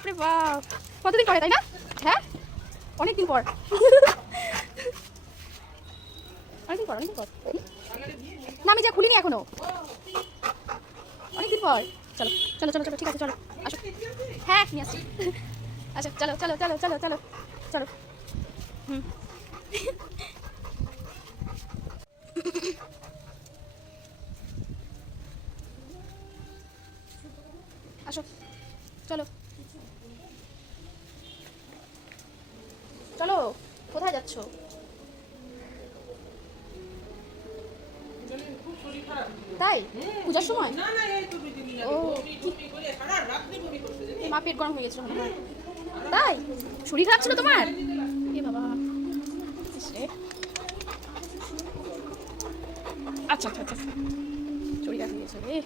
বাপরে বাপ, কতদিন পরে তাই না? হ্যাঁ অনেকদিন পর, অনেকদিন পর, অনেকদিন পর না, আমি যা খুলিনি এখনো, অনেকদিন পর। চলো চলো চলো চলো, ঠিক আছে চলো আসো। হ্যাঁ নিয়ে আসছি। আচ্ছা চলো চলো চলো চলো চলো চলো। হুম আসো চলো চলো, কোথায় যাচ্ছ? তাই পূজার সময়? ও মা পেট গরম হয়ে গেছিল মনে হয়। তাই শরীর খারাপ ছিল তোমার? এ বাবা, আচ্ছা আচ্ছা আচ্ছা, শরীর খারাপ হয়ে গেছে রে।